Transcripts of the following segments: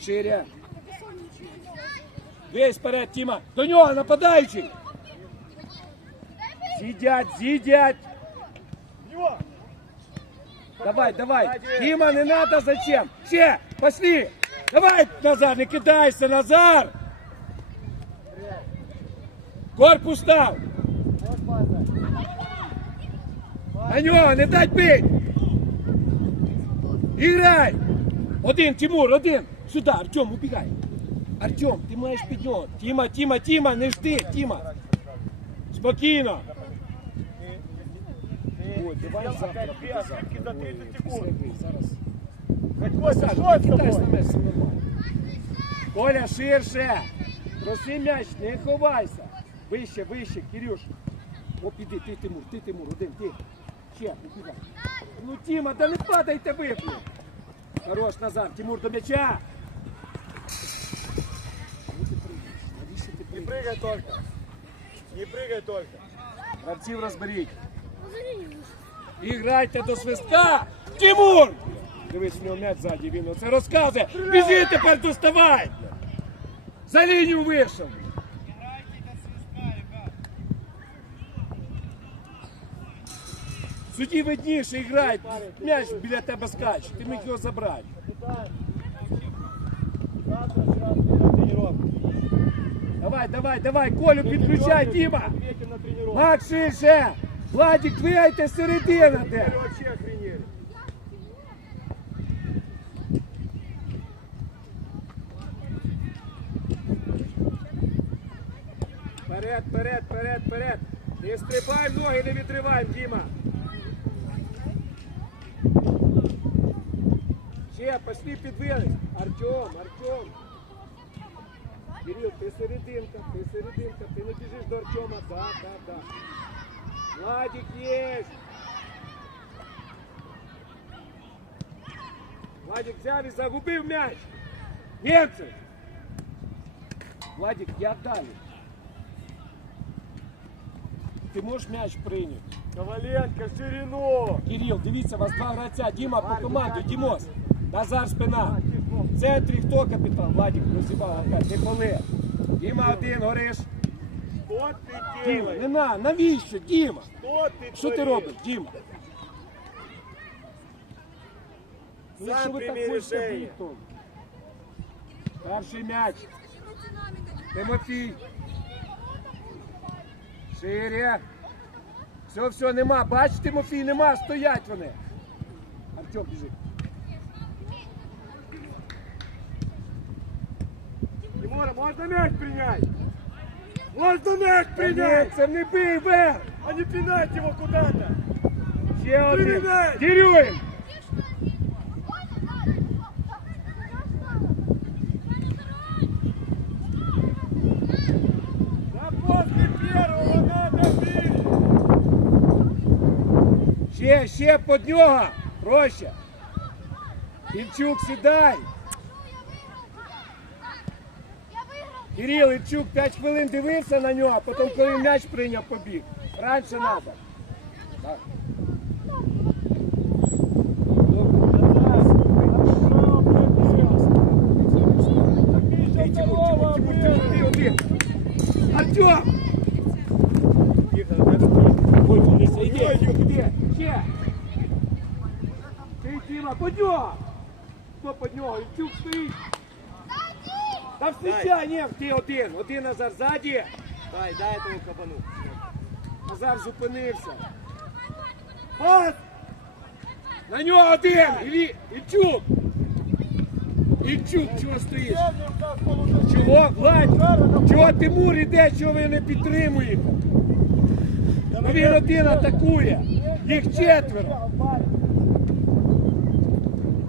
Шире. Весь вперед, Тіма. До нього нападаючий. З'їдять, з'їдять. Нього! Давай, давай. Тіма, не надо зачем. Ще, пошли. Давай, Назар, не кидайся, Назар. Корпус став. Ось паса. На нього, не дай бить. Іграй. Один, Тимур, один. Сюди, Артем, убігай. Артем, ти маєш під нього. Тіма, Тіма, Тіма, не жди, Тіма. Спокійно. Ой, давай завтра буде завтра. за 30 секунд. після Зараз. Костя, що з кидайся на тобою? м'яч, все нормально. Коля, ширше. Проси м'яч, не ховайся. Вище, вище, Кирюш. О, піди, ти, Тимур, ти, Тимур, один, ти. Ще, убігай. Ну, Тіма, да не падайте ви, блін. Хорош, Назар, Тимур, до м'яча. Прыгай только. Не прыгай только. Гравців розберіть. І грайте до свистка. Тимур! Дивись, у нього м'яч ззаді, він оце розказує. Біжи тепер доставай! За лінію вийшов. Судді видніше грай. М'яч біля тебе скаче. Ти міг його забрати. Вітаю. Завтра ще раз на тренировку. Давай, давай, давай, Колю підключай, Діма! Макс ширше! Владик, двигайте середина де! Теперь вообще охренели. Вперед. Не стрибай ноги, не відриваємо, Діма. Ще, пошли підвились. Артем, Артем. Кирил, ти серединка, ти серединка, ти не біжиш до Артема. Да, да, да. Владик є. Владик взяв і загубив м'яч. Німцев. Владик, я далі. Ти можеш м'яч прийняти. Коваленко, в ширину. Кирил, дивіться, у вас два гравця. Діма по команді, Дімос. Назар спина. В центрі хто капітан? Владик розібав. Не коли. Діма один, гориш. Что ты Діма, не на, навіщо, Діма? Что ты Що ти робиш, Діма? Ну, Сам якщо ви так прийми хочете, рішення. бить, то. Перший м'яч. Тимофій. Шире. Все, все, нема. Бач, Тимофій, нема, стоять вони. Артем, біжи. Тимура, можно мяч принять? Можно мяч Ні, принять, це не бий вверх. а не пинать его куда-то. Ще один. Приймай! Дірюєм. Да после первого надо бить. Ще, ще под нього. Проще. Ільчук, сідай. Кирил Ільчук 5 хвилин дивився на нього, а потім, коли м'яч прийняв, побіг. Раніше треба. Так. Артем! Ой, Вниз, іди, іди, ще. Ти, Тіма, под нього? Ільчук стоїть. Та встречай, ні, ти один. Один Назар ззаді. Дай, дай этому кабану. Назар зупинився. Пас! На нього один! Ілі... Ільчук! Ільчук, чого стоїш? Чого, Владь? Чого Тимур іде, чого ви не підтримуєте? Ну він один атакує. Їх четверо.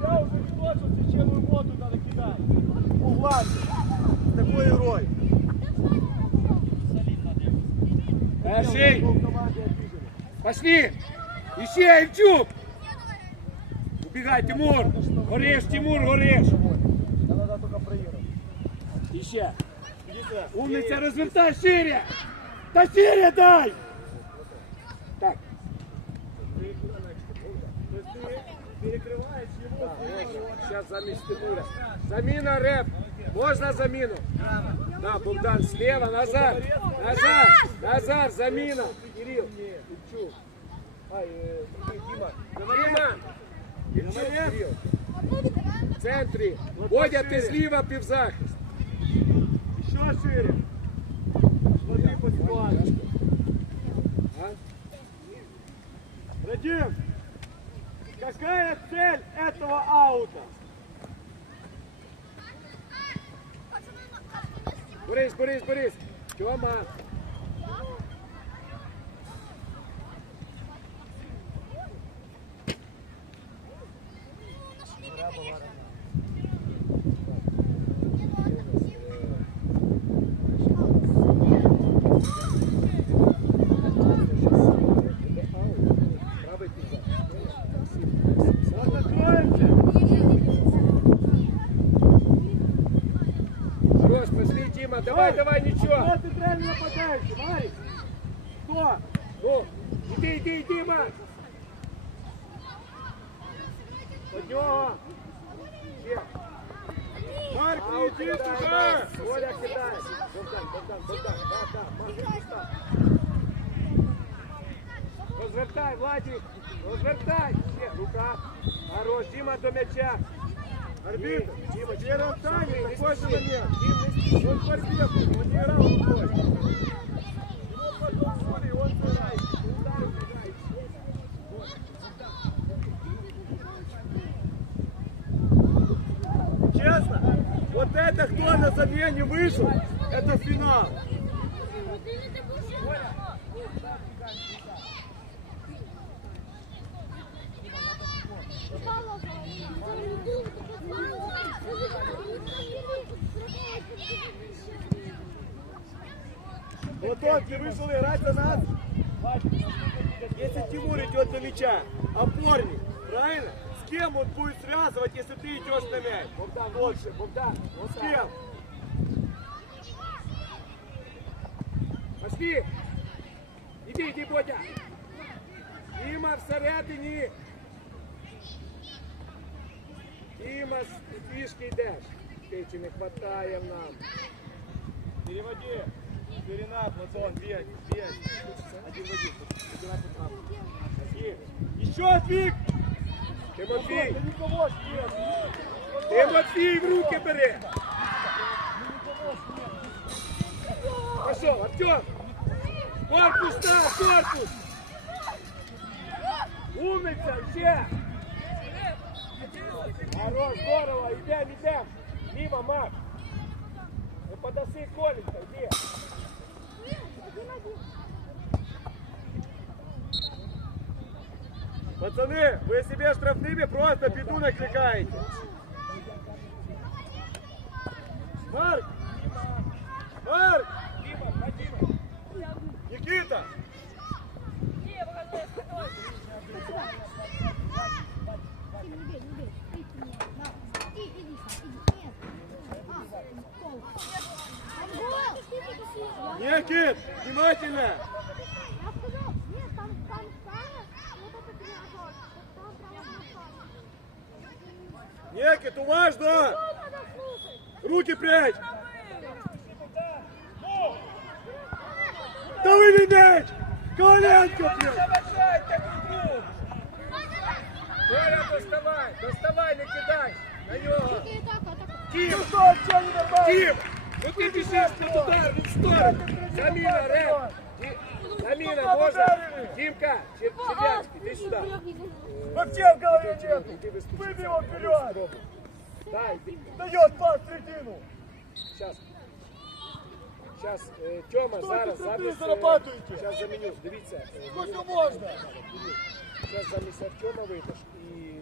Я уже не тот, что священную воду надо кидать. Углами. С такой игрой. Перший. Гол команды обижены. Пошли! Іще Ільчук! Убігай, Тимур! Гориш, Тимур, гориш! Да надо только проиграть. Іще. Иди сюда. Умниця, розвертай шире! Та шире дай! Так, То есть ты перекрываешь его, зараз замість Тимура. Заміна реп. Можна заміну? Да, Богдан, слева, Назар. Назар, Назар, заміна. Кирил, Ільчук. Ай, е, Дима. Дима. Ільчук, Кирил. В центрі. Водя, ти зліва півзахист. Еще шире. Смотри по ситуации. А? Радим, какая цель этого аута? Por isso, por isso, por isso. Que eu amar. Центральный нападающий, Марик? Кто? Ну, иди, иди, Дима. Под него. Марк, Аут, иди кидай. туда. Оля, кидай. Богдан, Богдан, Богдан, да, да, Маша. Розвертай, Владик, розвертай. Рука. Хорош, Дима до м'яча. Арбитр, Дима. Он в борьбе не в бой. Его подтолкнули, он убегай. Честно, вот это кто на замене вышел, это финал. Вот он, ты вышел играть за нас. Если Тимур идет на мяча, опорник, правильно? С кем он будет связывать, если ты идешь на мяч? Богдан, больше, Богдан. Вот С так. кем? Пошли. Іди, іди, Бодя. Діма всередині. Діма, з фішки йдеш. Ти чи не хватає нам. Переводи. Ширина, Платон, бей, бей. Один в один. Убирай по праву. Бей. Еще двиг! Тимофій, Да никого ж нет. Тимофій в руки бери. Пошов, Артем. Корпус там, корпус. Умниця, ще. Хорош, здорово, йдем, йдем. Діма, Маш. Не подаси Коленька, йди. Пацаны, вы себе штрафными просто беду накликаете. Марк! Марк! Никита! Никит, внимательно! Никит, уважно! Руки прячь! Давай мяч! Коленко, блядь! Коля, доставай, доставай, не кидай. На нього. Тім, Ну ти біжиш під удар сторону. Заміна, Рем. Ті- Заміна, можна? Тімка, Чер- Черв'янський, іди сюди. Вообще в голове нет! Выбей его вперед! Дай. Дает пас в середину! Щас, е, Тьома, зараз, зарабатуйте. Щас заміню, дивіться. Сколько можно? Зараз замість Артема вийдеш і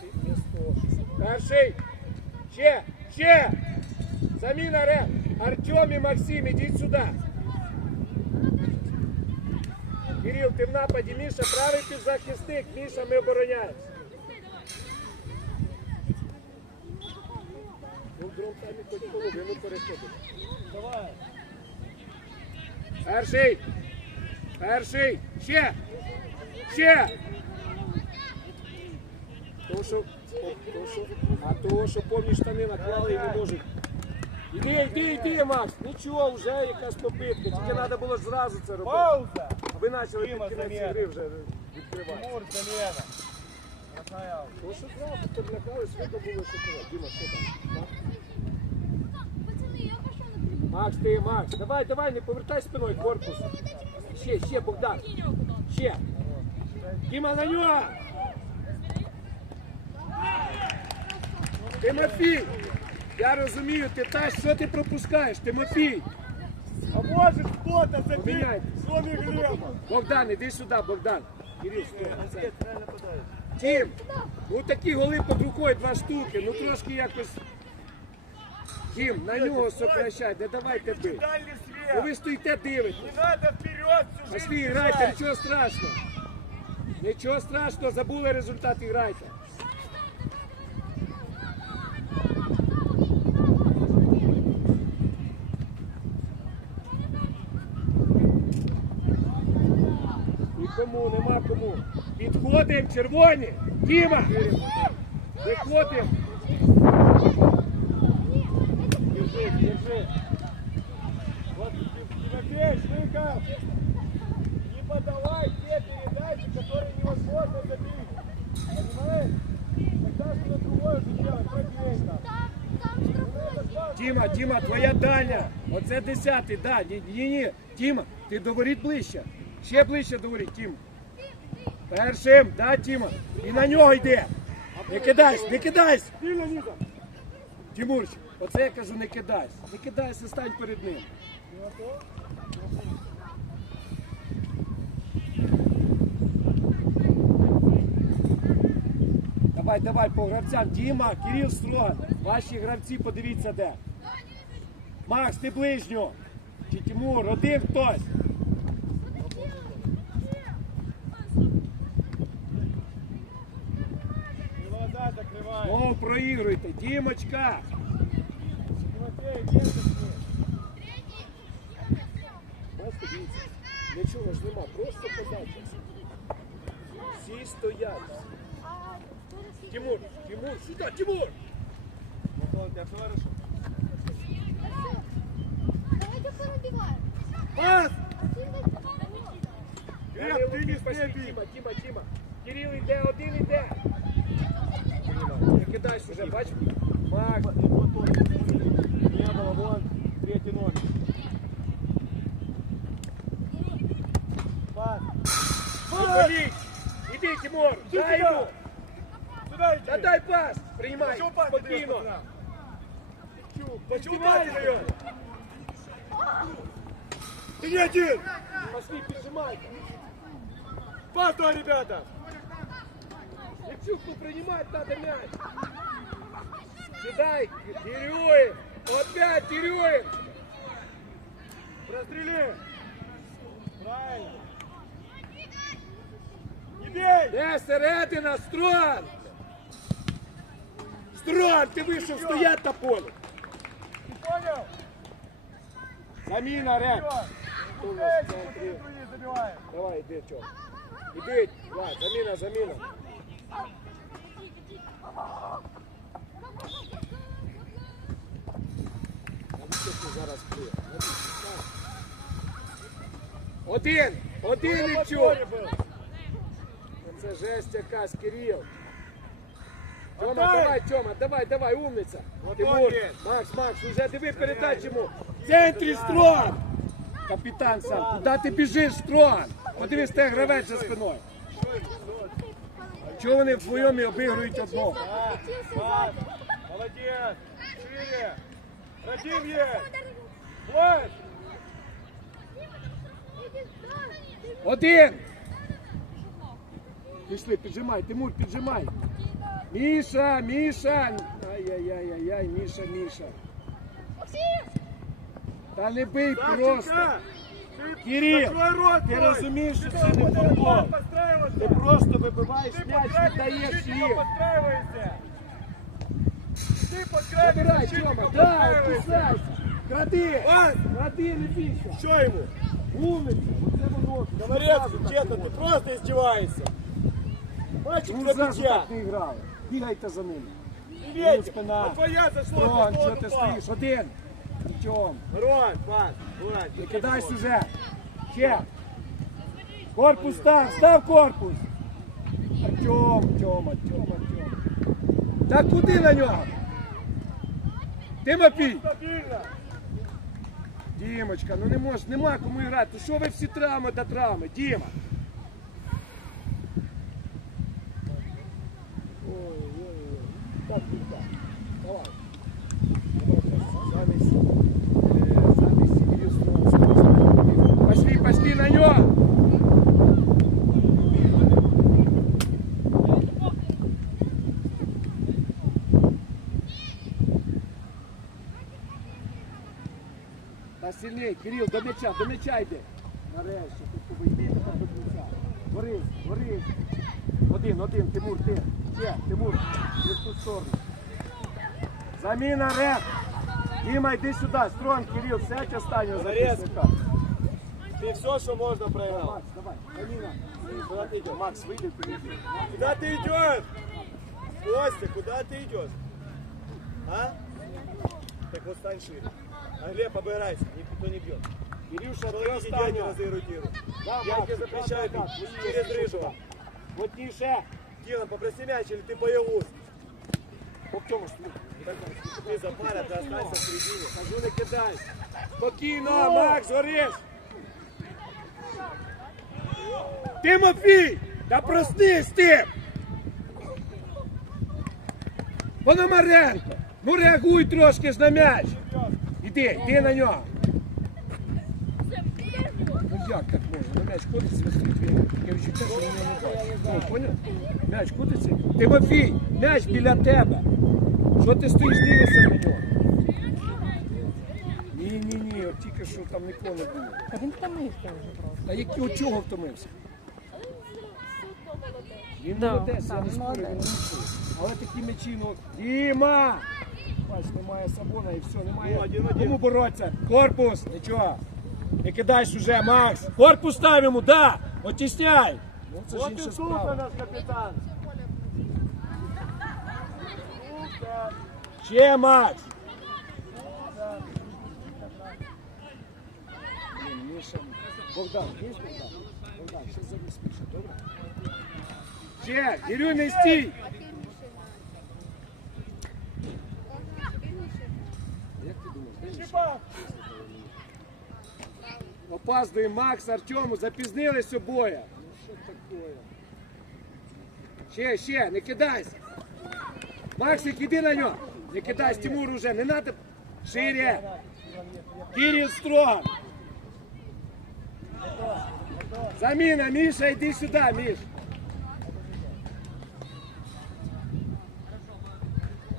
ти вмісто... Перший! Ще! Ще! Заміна Рем! Артем і Максим, ідіть сюди! Кирил, ти в нападі, Міша, правий півзахисник, Міша, ми обороняємося. Переходимо. Давай! Перший! Перший! Ще! Ще! Тому що, тому що А того, що повні штани наклали і не можуть. Іди, йди, йди, Макс. Нічого, вже якась попитка. Тільки треба було зразу це робити. Пауза! А ви почали під кінець заміна. вже відкривати. Тимур, замена. Красная. Ну що зразу підлякались, видно було, що це. Діма, що там? Так? Я на. Макс, ти, Макс, давай, давай, не повертай спиною корпус. Ще, ще, Богдан. Ще. Діма на нього. Тимофій, я розумію, ти та що ти пропускаєш, Тимофій. А кто-то забить, Поменяйте. кроме Глеба? Богдан, іди сюди, Богдан. Кирил, стой. Тім, ну такі голи під рукою два штуки, ну трошки якось. Тім, на нього сокращай, не давайте бити. Ну ви стоїте дивитесь. Не надо вперед всю Пошли, грайте, нічого страшного. Нічого страшного, забули результат, грайте. І кому, нема кому. Підходимо, червоні. Діма! Виходимо. Держи, держи. Не подавай те передачи, которые невозможно забить. Понимаешь? Тогда что-то другое уже делать, пробей твоя дальня. Оце десятий, да. Ні, ні, ні. Діма, ти до ближче. Ще ближче до воріт, Діма. Першим, да, Діма. І на нього йде. Не кидайся, не кидайся. Тимурчик, оце я кажу, не кидайся. Не кидайся, стань перед ним. Давай, давай, по гравцям. Діма, Кирил Строган. Ваші гравці, подивіться де. Макс, ти ближньо. Чи Тимур, один хтось. закрывай. О, проігруйте. Дімочка. Тимофей, держи с ним. Бачите, дивіться, нічого ж нема, просто подача. Всі стоять. А, кто раз- Тимур, Тимур, сюди, Тимур! Антон, у тебя все хорошо? Давайте поробиваем. Пас! Один Глеб, ты не Пошли, смей бить. Тіма, Тіма, Тіма. Кирил йде, один йде. Не кидайся вже, бач? Макс, И вот он, не было, вон, третий номер. Пас! Валій! Іди, Тимур, Иди дай сюда! йому! Сюда иди! Та дай пас! Приймай, Почему пас не даешь спокійно! пацана? Почему пас не даешь? Ты не один! Пошли, піджимайте! Пас давай, ребята! Левчук, ну принимать надо мяч! Кидай, Кирюем! Опять Кирюем! Прострели! Правильно! Не бей! Де середина, Строн! Строн, ти вийшов стоять на полі! Ты понял? Заміна, Рек! Хто у нас Эй, в центрі? смотри, другие забиваем! Давай, іди, чо. Іди, Влад, заміна, заміна. Зараз? Один! Один На Лівчук! Це жесть якась, Кирил. Тьома, давай, Тьома, давай, давай, умниця. Тимур. Макс, Макс, уже диви передач йому. В центрі Строн! Капітан сам, куди ти біжиш, Строн? Подивись, те гравець за спиною. Чого вони вдвоєм і обігрують одного? Пас! Молодец! Шире! Радим есть! Вот! Один! Пішли, піджимай, Тимур, піджимай. Міша, Міша! Ай-яй-яй-яй, Міша, Міша. Та не бий просто. Савченко! Ты Кирил, закрой рот ти свой! розумієш, що Ты це не должен футбол. подстраиваться! Ти просто вибиваєш Ты м'яч, под край віддаєш защитника їм. подстраивайся! Ты под край Забирай, защитника Тьома, дай, подстраивайся! кусайся. Кради, Пас! кради, не бійся. Что ему? Умниця, оце воно. Говорец, Зразу так честно, не ты можна. просто издеваешься! Мальчик Ну, для зразу битья! так не грали. Бігайте за ними. Приветик. спина. А твоя зашло, Рон, ты що что ти упал? стоїш? Один. Артем. Рон, пас. Не кидай сюжет. Ще. Корпус став, став корпус. Артем, Артем, Артем, Артем. Та куди на нього? Тимофій. Дімочка, ну не можеш, нема кому грати. Ну що ви всі травми та травми? Діма. Ой-ой-ой. Так, так. Давай. Замість, е, замість Сігрівського. Пошли, пошли на нього Та сильней, Кирил, до м'яча, до м'яча йди. Нарешті, тут тобі йди тепер до м'яча. Борис, Борис. Один, один, Тимур, ти. Ще, Тимур, не в ту сторону. Заміна реп. Діма, йди сюди. Строн, Кирил, сядь останнього Борис. захисника. Ты все, что можно проиграл. Макс, давай, заміна. Куда ти йдеш? Макс, вийди, впереди. Куда ты идешь? Костя, куда ты идешь? А? Так вот стань шире. А Глеб, обирайся, никто не бьет. Кирюша, ти Половите дядя останнього. разыгрутируй. Да, Я Макс, тебе запрещаю да, да, бить. да. Через рыжего. Плотніше. Дилан, попроси мяч, или ты боевуз. По тому ж. Ты за пара, ты останься в середине. Кажу, не кидай. Спокійно, Макс, гориш. Тимофій, та проснись ти. Пономаренко, ну реагуй трошки ж на м'яч. Іди, іди на нього. Ну як так можна? М'яч кудиться, стоїть. Я відчуття, що його не бачить. Ну, поняв? М'яч кудиться. Тимофій, м'яч біля тебе. Що ти стоїш, дивишся на нього? Ні, ні, ні, от тільки що там нікого не було. Та він втомився вже просто. А які от чого втомився? Він Да, молодець, я так, не він спорю, він молодець. молодець. Але такі м'ячі, ну, Діма! Бач, немає сабона і все, немає. Кому боротися? Корпус, нічого. Не кидай уже, Макс. Корпус став йому, да! Отісняй! Ну, це ж інша и тут у справа. нас капитан. Ще, Макс! Блін, Міша. Богдан, є Богдан? Богдан, ще Міша, добре? Ще, не стій! Як ти думаєш, де Міша? Чипа. Опаздує Макс, Артему, запізнились обоє. Ну що таке? Ще, ще, не кидайся. Максик, іди на нього. Не кидайся, Тимур уже, не надо. Шире. Кирил строго. Заміна, Міша, йди сюди, Міш.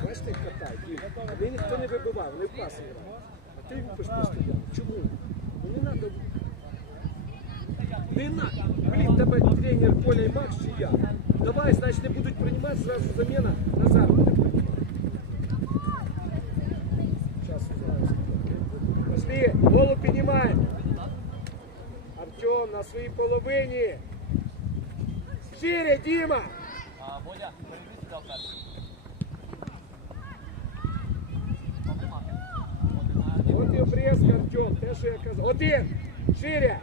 Бачите? Ніхто не вибивав, вони в паси грають. А ти випиш постійно. Чому? Ну не треба. Не надо. Блін, тебе тренер Коля і Макс чи я. Давай, значить, не будуть приймати, зразу заміна Назар буде приймати. Сейчас Пошли, голову піднімаємо. Артем на своїй половині. Шире, Діма. От і обрізка, Артем, те, що я казав. Один, шире.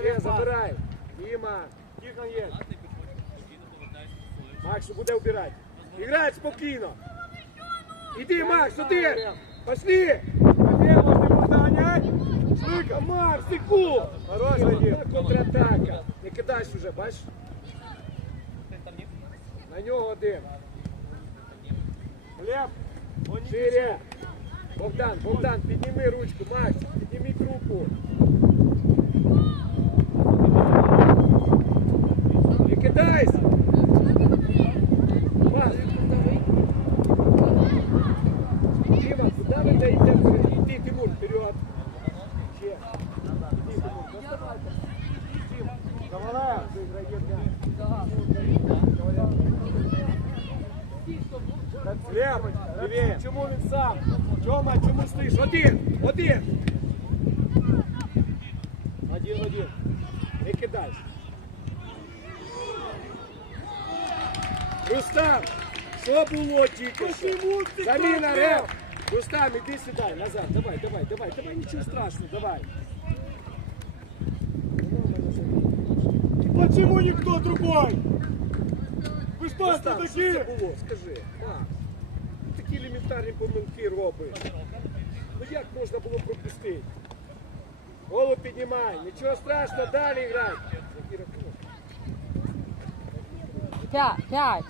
Ще забирай. Діма. Тихон есть. Макс буде вбирати. Іграй спокійно. Іди, Макс, один. Пошли. Швидко, Макс, ти кул. Хорош, Вадим. Контратака. Не кидайся вже, бачиш? На нього один. Глеб, Шире. Богдан, Богдан, підніми ручку, Макс, підніміть руку. Рустам, Що було тільки що? Почему ти Заміна так реп. робиш? Рустам, іди сюди, назад. Давай, давай, давай, давай, нічого страшного, давай. Почему никто другой? Вы что, это Рустам, що такие? це було? Скажи. Макс, ну такі елементарні помилки робиш. Ну як можна було пропустити? Голову піднімай, нічого страшного, далі грай. Який рахунок? П'ять, п'ять. П'ять,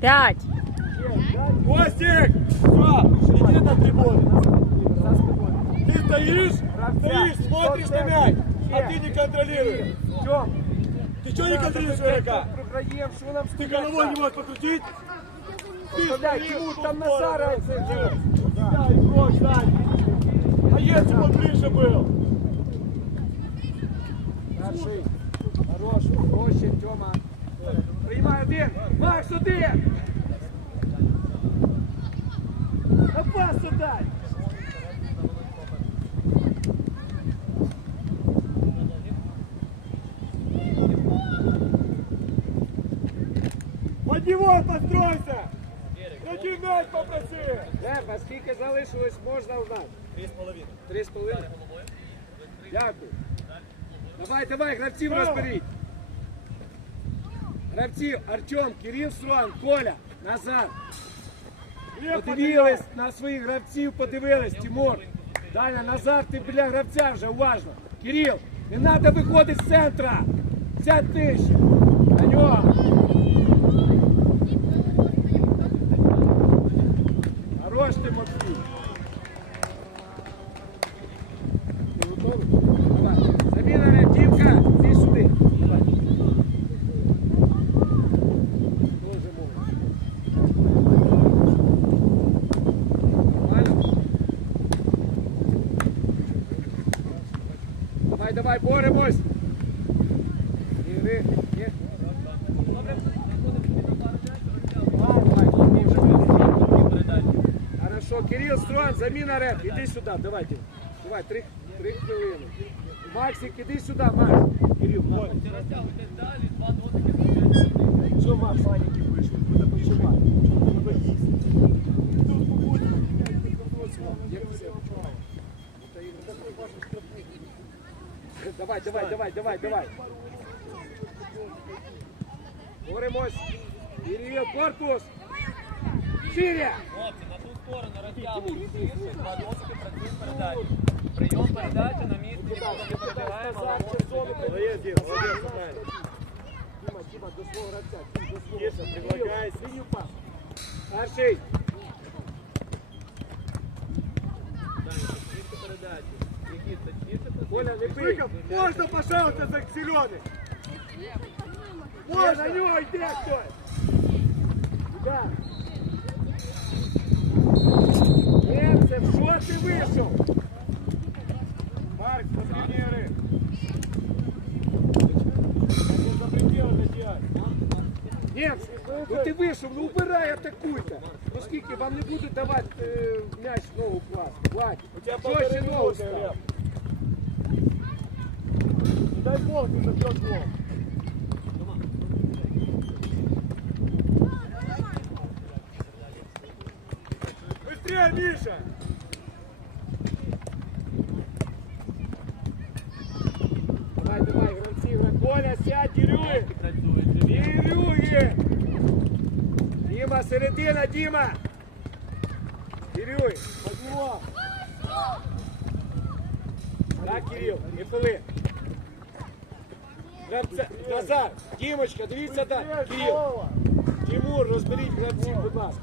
П'ять. Костик! Все, иди на трибуну. Ты стоишь, стоишь, смотришь на мяч, а ты не контролируешь. Ты что не контролируешь игрока? Ты головой не можешь покрутить? Ты стоишь, там. Назара. Дай, брось, дай. А если бы он ближе был? Перший. Хорош, проще, Тьома. Приймай один. Макс, один. На пасу дай. Поднимай, постройся! Мяч попроси! Лепа, скільки залишилось, можна узнати? Три с половиной. Три з половиною? Дякую. Давай, давай, гравців розберіть. Гравців, Артем, Кирил, Суан, Коля, Назар. Подивились на своїх гравців, подивились, Тимур. Даня, Назар, ти біля гравця вже уважно. Кирил, не треба виходити з центра. Сядь нижче. На нього. Хорош ти, Максим. Ти готовий? Давай. Заміна не Дімка, ти сюди. Давай. Дуже мовно. Нормально? Давай, давай, боремось. Ігри. Є. Давай, ні, вже Хорошо, Кирилл, Струан, заміна реп. Іди сюди, давай, Дім. Давай, три, три хвилини. Максик, іди сюди, Макс. Кирилл, Макс. Що, Макс, паніки вийшли? Буде почувати. Як все? Давай, давай, давай, давай, давай. Боремось. Кирилл, корпус. Шире. Хлопці, на ту сторону розтягують ширше, два досики працюють передачі. Прийом передачі на місці, коли ми перебігаємо, але Молодец, Дим, молодец, правильно. Дима, Дима, до свого гравця. Дім, до свого. Тише, предлагайся. Кирил, Лінію пас. Перший. чисто передачі. Нікіта, чисто Коля, не бий. Быков, можно, пожалуйста, за зеленый? Є, на нього йде хтось. Да. Немцев, що ти вийшов? Марк, это делать. Немцев, ну ти вийшов, ну убирай, атакуйте. Ну скільки вам не будуть давати е, м'яч в ногу клас. Хватить. У тебя Що ще ногу став? Дай бог, ты забьешь гол. Быстрее, Миша! Давай, давай, гравці, гра- Коля, сядь, Дірюй. працюють. Дірюй. Діма, середина, Діма. Дірюй. Поднимай! Так, Кирил, не коли. Гравця, Назар, Дімочка, дивіться так. Кирил, Гола! Тимур, розберіть гравців, будь ласка.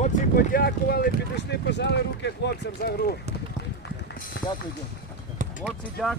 Хлопці подякували, підійшли, пожали руки хлопцям за гру. Дякую, Хлопці, дякую.